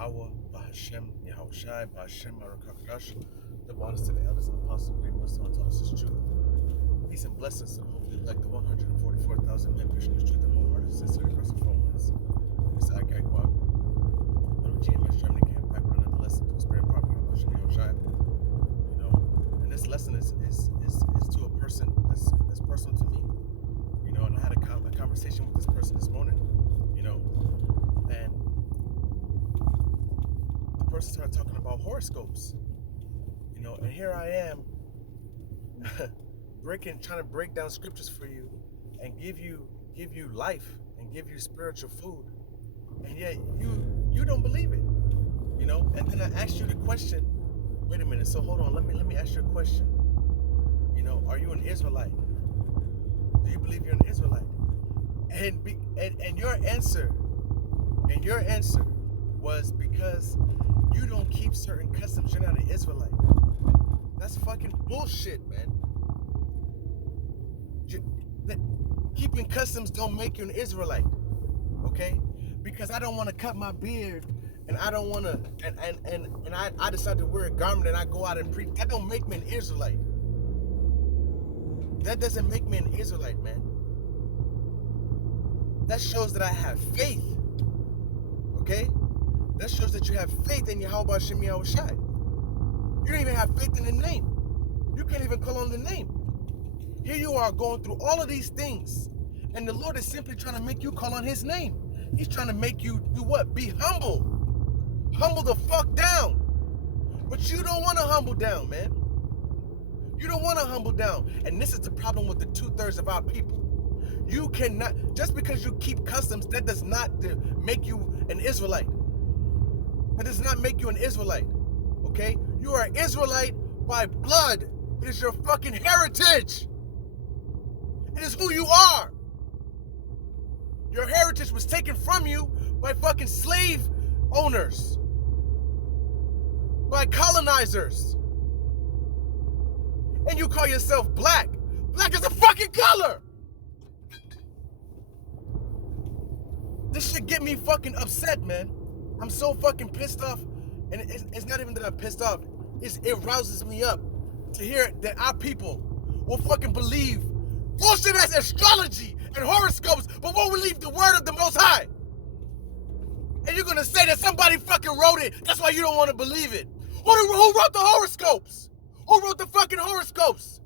Yahweh, Bahashem, Yahushai, Bahashem, Arakakadash, the bonus to the elders and apostles, great wisdom, and tell us this truth. Peace and blessings to the hopefully elect, the 144,000 men pushing the truth and wholehearted sincere across the phone lines. It's Akai Kwab, little GMS Germany camp, back with another lesson to a spirit prophet, Bahashem, Yahushai. And this lesson is to a person that's personal to me. And I had a conversation with this person this morning, and the person started talking about horoscopes, and here I am trying to break down scriptures for you and give you life and give you spiritual food, and yet you don't believe it, and then I asked you the question, wait a minute, so hold on, let me ask you a question. Are you an Israelite? Do you believe you're an Israelite? And your answer was because you don't keep certain customs, you're not an Israelite. That's fucking bullshit, man. Keeping customs don't make you an Israelite, okay? Because I don't want to cut my beard, and I don't want to, and I decide to wear a garment and I go out and preach. That don't make me an Israelite. That doesn't make me an Israelite, man. That shows that I have faith, okay? That shows that you have faith in Yahweh Shem Yahushai. You don't even have faith in the name. You can't even call on the name. Here you are going through all of these things, and the Lord is simply trying to make you call on his name. He's trying to make you do what? Be humble. Humble the fuck down. But you don't want to humble down, man. You don't want to humble down. And this is the problem with the 2/3 of our people. You cannot, just because you keep customs, that does not make you an Israelite. That does not make you an Israelite, okay? You are an Israelite by blood. It is your fucking heritage. It is who you are. Your heritage was taken from you by fucking slave owners, by colonizers. And you call yourself black. Black is a fucking color. This shit get me fucking upset, man. I'm so fucking pissed off. And it's not even that I'm pissed off. It rouses me up to hear that our people will fucking believe bullshit as astrology and horoscopes, but won't believe the word of the Most High. And you're gonna say that somebody fucking wrote it. That's why you don't want to believe it. Who wrote the horoscopes? Who wrote the fucking horoscopes?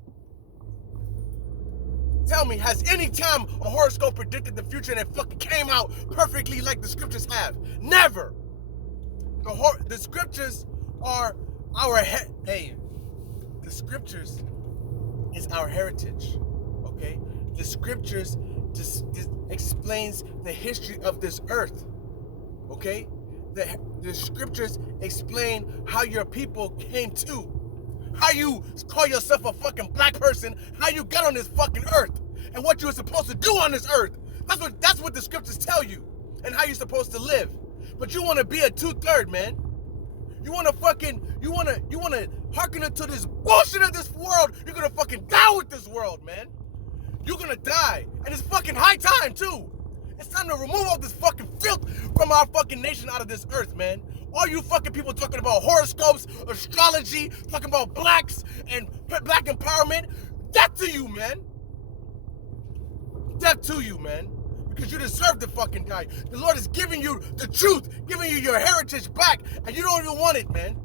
Tell me, has any time a horoscope predicted the future and it fucking came out perfectly like the scriptures have? Never. The scriptures are our the scriptures is our heritage, okay? The scriptures just explains the history of this earth, okay? The scriptures explain how your people came to. How you call yourself a fucking black person, how you got on this fucking earth, and what you were supposed to do on this earth. That's what the scriptures tell you, and how you're supposed to live. But you want to be a 2/3, man. You want to hearken into this bullshit of this world. You're gonna fucking die with this world, man. You're gonna die, and it's fucking high time too. It's time to remove all this fucking filth from our fucking nation out of this earth, man. All you fucking people talking about horoscopes, astrology, talking about blacks and black empowerment, death to you, man. Death to you, man. Because you deserve to fucking die. The Lord is giving you the truth, giving you your heritage back, and you don't even want it, man.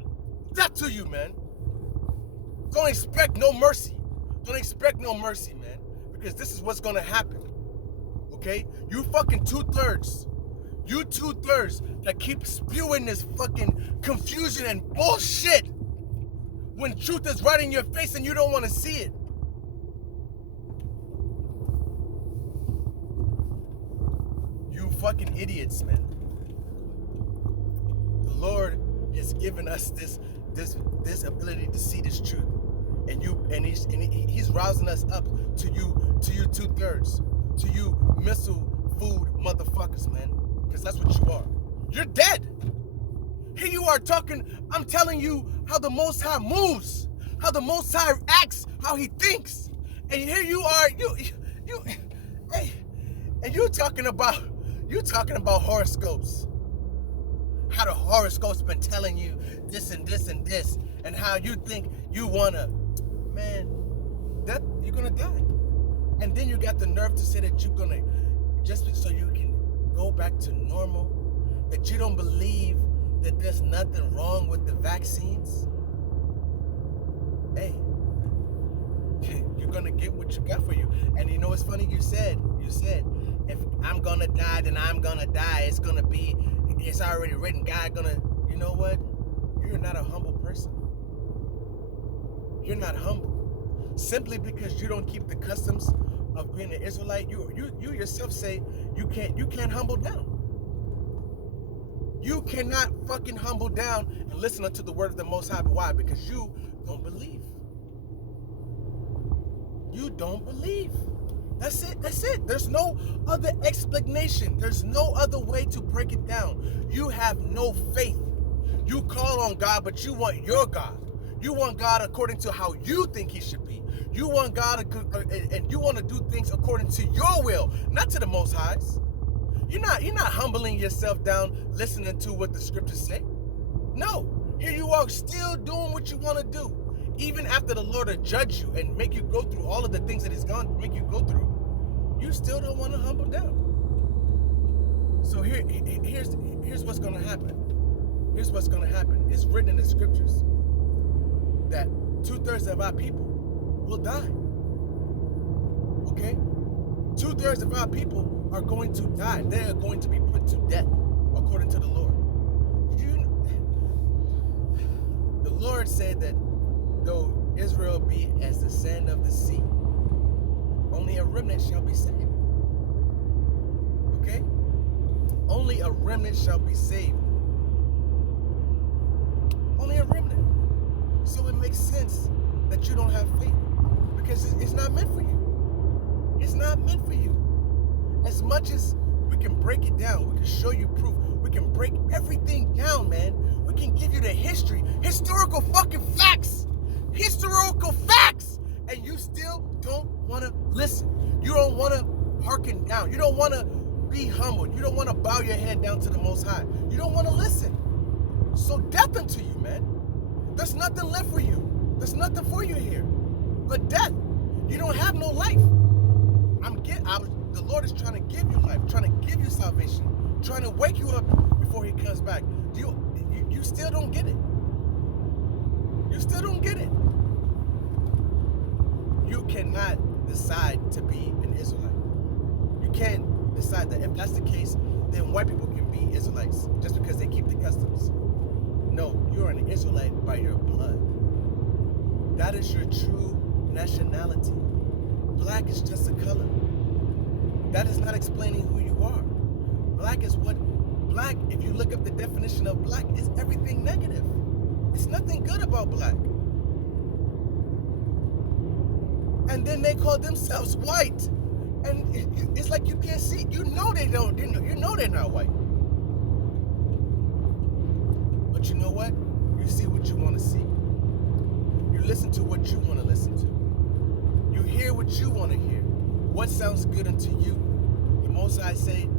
Death to you, man. Don't expect no mercy. Don't expect no mercy, man. Because this is what's gonna happen. Okay? You fucking 2/3. You 2/3 that keep spewing this fucking confusion and bullshit when truth is right in your face and you don't want to see it. You fucking idiots, man. The Lord has given us this ability to see this truth, and he's rousing us up to you 2/3, to you missile food motherfuckers, man. Because that's what you are. You're dead. Here you are talking, I'm telling you how the Most High moves, how the Most High acts, how he thinks. And here you are, and you talking about horoscopes. how the horoscope's been telling you this and this and this, and how you think you wanna, man, that you're gonna die. And then you got the nerve to say that you're gonna, just so you can go back to normal, that you don't believe that there's nothing wrong with the vaccines. Hey, you're gonna get what you got for you. And you know what's funny? You said, if I'm gonna die, then I'm gonna die. It's already written. God gonna, you know what? You're not a humble person. You're not humble. Simply because you don't keep the customs of being an Israelite, you yourself say you can't humble down. You cannot fucking humble down and listen unto the word of the Most High. Why? Because you don't believe. You don't believe. That's it. There's no other explanation. There's no other way to break it down. You have no faith. You call on God, but you want your God. You want God according to how you think he should be. You want God, and you want to do things according to your will, not to the Most High's. You're not humbling yourself down, listening to what the scriptures say. No, here you are still doing what you want to do. Even after the Lord will judge you and make you go through all of the things that he's going to make you go through, you still don't want to humble down. So here's what's going to happen. Here's what's going to happen. It's written in the scriptures that 2/3 of our people will die. Okay? 2/3 of our people are going to die. They are going to be put to death, according to the Lord. The Lord said that though Israel be as the sand of the sea, only a remnant shall be saved. Okay? Only a remnant shall be saved. Only a remnant. So it makes sense that you don't have faith, because it's not meant for you. It's not meant for you. As much as we can break it down, we can show you proof, we can break everything down, man. We can give you the historical fucking facts. Historical facts. And you still don't want to listen. You don't want to hearken down. You don't want to be humbled. You don't want to bow your head down to the Most High. You don't want to listen. So death unto you, man. There's nothing left for you. There's nothing for you here but death. You don't have no life. The Lord is trying to give you life, trying to give you salvation, trying to wake you up before he comes back. You still don't get it. You still don't get it. You cannot decide to be an Israelite. You can't decide that. If that's the case, then white people can be Israelites just because they keep the customs. No, you're an Israelite by your blood. That is your true nationality. Black is just a color. That is not explaining who you are. Black, if you look up the definition of black, is everything negative. It's nothing good about black. And then they call themselves white. And it's like you can't see. You know they don't. You know they're not white. But you know what? You see what you want to see. You listen to what you want to listen to. You hear what you want to hear. What sounds good unto you? The Most High say,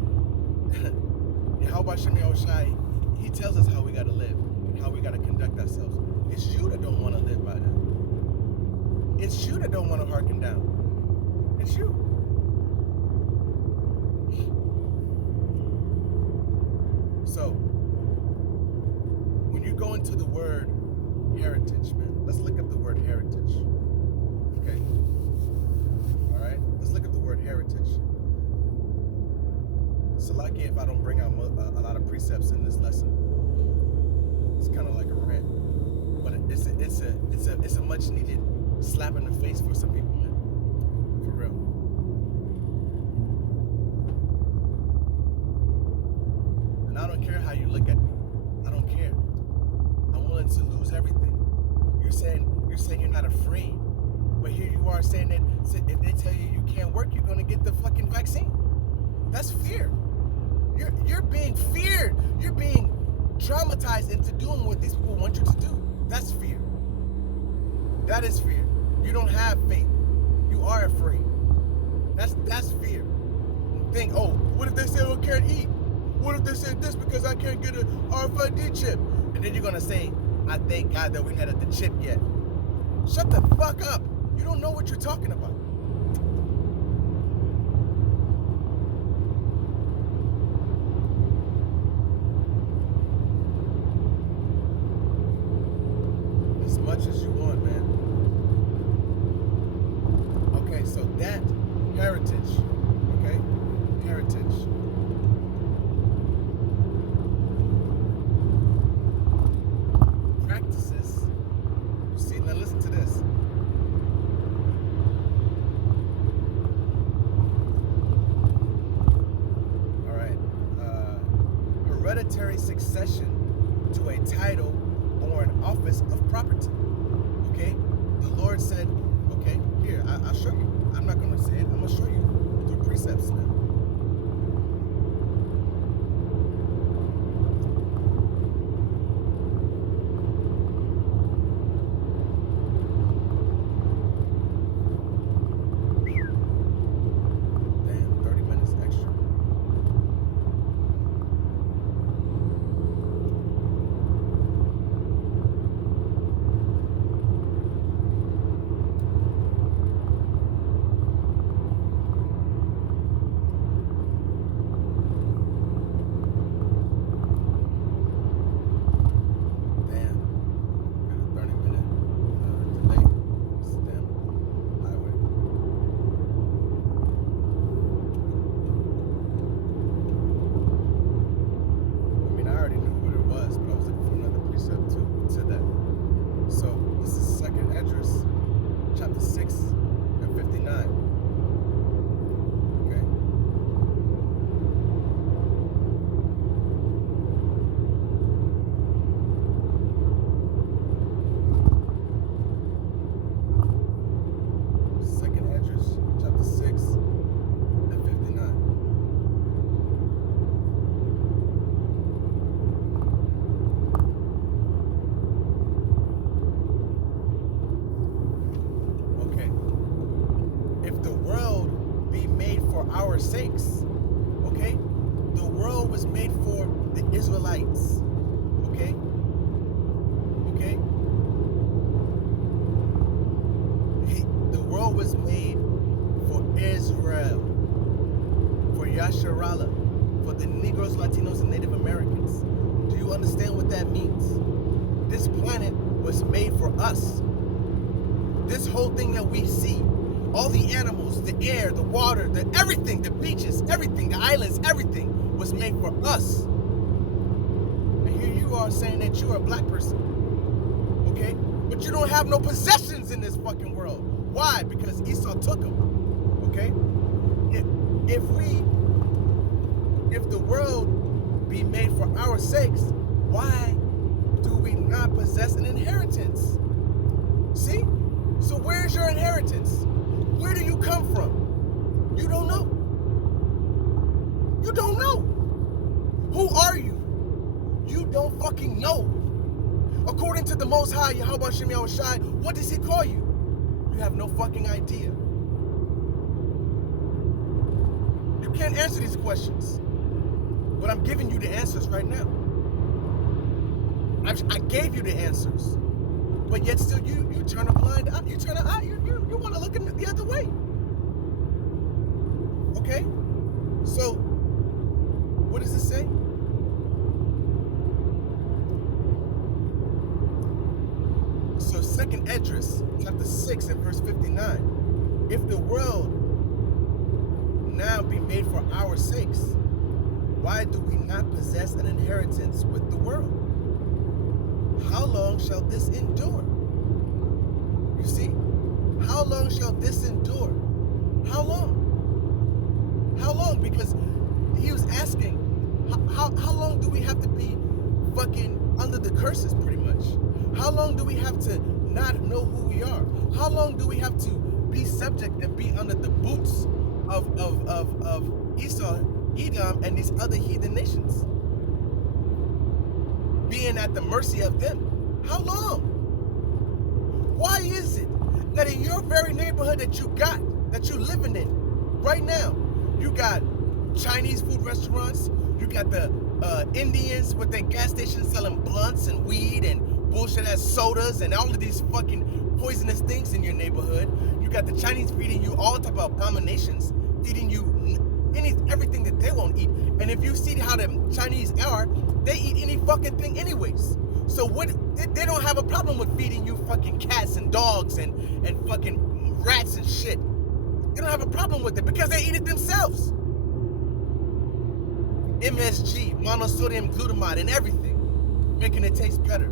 Yahweh Shem Yahushai, he tells us how we got to live and how we got to conduct ourselves. It's you that don't want to live by that. It's you that don't want to hearken down. It's you. So, when you go into the word heritage, man, let's look up the word heritage. Okay? Alright? Let's look up the word heritage. Salaki, if I don't bring out a lot of precepts in this lesson, it's kind of like a rant. But it's a much needed slap in the face for some people, man. For real. And I don't care how you look at me. I don't care. I'm willing to lose everything. You're saying you're not afraid. But here you are saying that if they tell you you can't work, you're gonna get the fucking vaccine. That's fear. You're being feared. You're being traumatized into doing what these people want you to do. That's fear. That is fear. You don't have faith. You are afraid. That's fear. Think, oh, what if they say we can't eat? What if they say this because I can't get an RFID chip? And then you're gonna say, I thank God that we had the chip yet. Shut the fuck up. You don't know what you're talking about. As much as you want, man. Okay, so that heritage, okay? Heritage. Practices. You see, now listen to this. All right. Hereditary succession to a title or an office of property. Okay? The Lord said, okay, here, I'll show you. I'm not going to say it. I'm going to show you through precepts now. Damn, 30 minutes extra. Chapter 6 and 59. Okay. Second address, chapter 6 and 59. Our sakes, okay? The world was made for the Israelites, okay? Okay? The world was made for Israel, for Yasharallah, for the Negroes, Latinos, and Native Americans. Do you understand what that means? This planet was made for us. This whole thing that we see, all the animals, the air, the water, the everything, the beaches, everything, the islands, everything was made for us. And here you are saying that you're a black person, okay? But you don't have no possessions in this fucking world. Why? Because Esau took them, okay? If the world be made for our sakes, why do we not possess an inheritance? See? So where's your inheritance? Where do you come from? You don't know. You don't know. Who are you? You don't fucking know. According to the Most High, Yahweh Shem Yahushai, what does he call you? You have no fucking idea. You can't answer these questions. But I'm giving you the answers right now. I gave you the answers. But yet still you turn a blind eye. You turn an eye. You want to look in the other way. Okay? So, what does it say? So, 2nd Esdras, chapter 6 and verse 59. If the world now be made for our sakes, why do we not possess an inheritance with the world? How long shall this endure? You see? How long shall this endure? How long? How long? Because he was asking, how long do we have to be fucking under the curses, pretty much? How long do we have to not know who we are? How long do we have to be subject and be under the boots of Esau, Edom, and these other heathen nations? Being at the mercy of them. How long? Why is it that in your very neighborhood that you're living in right now, you got Chinese food restaurants, You got the Indians with their gas stations selling blunts and weed and bullshit ass sodas and all of these fucking poisonous things in your neighborhood. You got the Chinese feeding you all type of abominations, feeding you everything that they won't eat. And if you see how the Chinese are, they eat any fucking thing anyways. So what? They don't have a problem with feeding you fucking cats and dogs and fucking rats and shit. They don't have a problem with it because they eat it themselves. MSG, monosodium glutamate, and everything, making it taste better.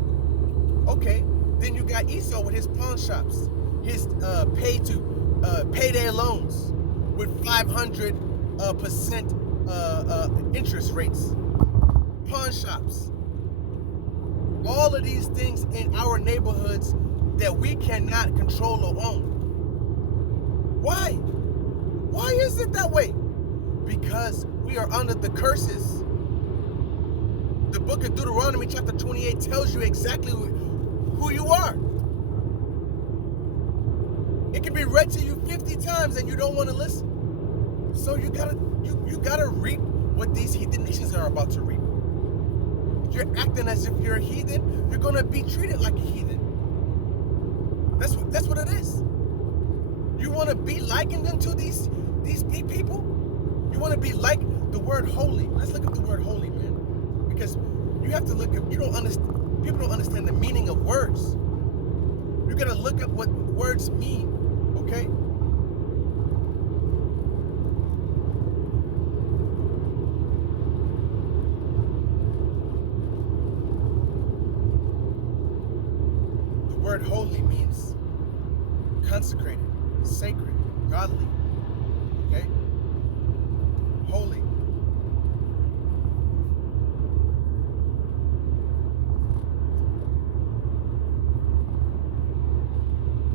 Okay, then you got Esau with his pawn shops, his payday loans with 500% interest rates, pawn shops. All of these things in our neighborhoods that we cannot control or own. Why? Why is it that way? Because we are under the curses. The book of Deuteronomy chapter 28 tells you exactly who you are. It can be read to you 50 times and you don't want to listen. So you gotta reap what these heathen nations are about to reap. You're acting as if you're a heathen, you're gonna be treated like a heathen. That's what it is. You wanna be likened unto these people? You wanna be like the word holy. Let's look at the word holy, man. Because you have to look at, people don't understand the meaning of words. You gotta look up what words mean, okay? The word holy means consecrated, sacred, godly, okay? Holy.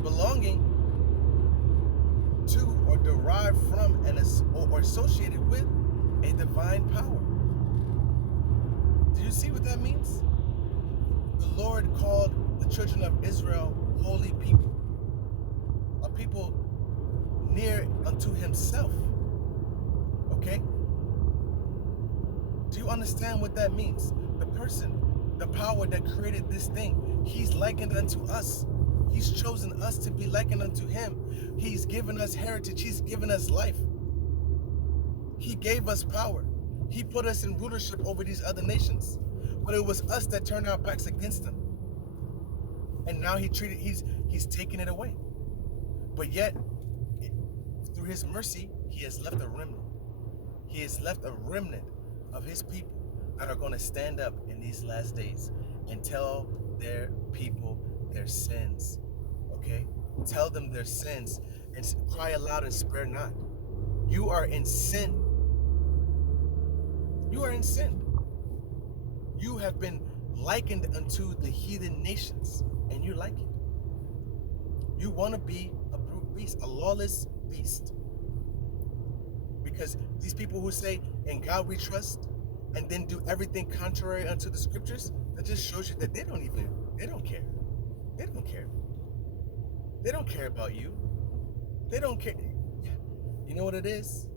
Belonging to or derived from or associated with a divine power. Do you see what that means? The Lord called the children of Israel holy people, a people near unto himself. Okay? Do you understand what that means? The person, the power that created this thing, he's likened unto us. He's chosen us to be likened unto him. He's given us heritage. He's given us life. He gave us power. He put us in rulership over these other nations. But it was us that turned our backs against him. And now he's taken it away. But yet, through his mercy, he has left a remnant. He has left a remnant of his people that are going to stand up in these last days and tell their people their sins. Okay? Tell them their sins and cry aloud and spare not. You are in sin. You are in sin. You have been likened unto the heathen nations, and you like it. You want to be a brute beast, a lawless beast. Because these people who say, in God we trust, and then do everything contrary unto the scriptures, that just shows you that they don't care. They don't care. They don't care about you. They don't care. You know what it is?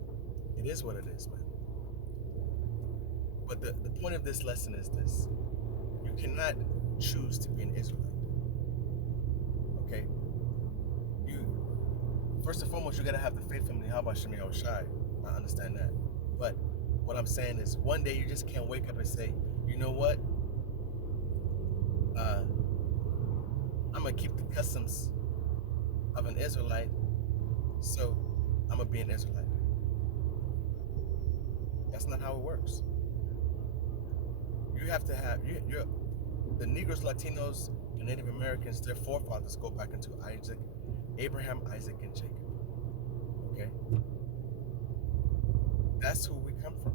It is what it is, man. But the point of this lesson is this. You cannot choose to be an Israelite. Okay? First and foremost, you gotta have the faith from the Yahweh Shem Yahushai. I understand that. But what I'm saying is, one day you just can't wake up and say, you know what? I'm gonna keep the customs of an Israelite, so I'm gonna be an Israelite. That's not how it works. You have to have the Negroes, Latinos, and Native Americans. Their forefathers go back into Abraham, Isaac, and Jacob. Okay, that's who we come from,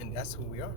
and that's who we are.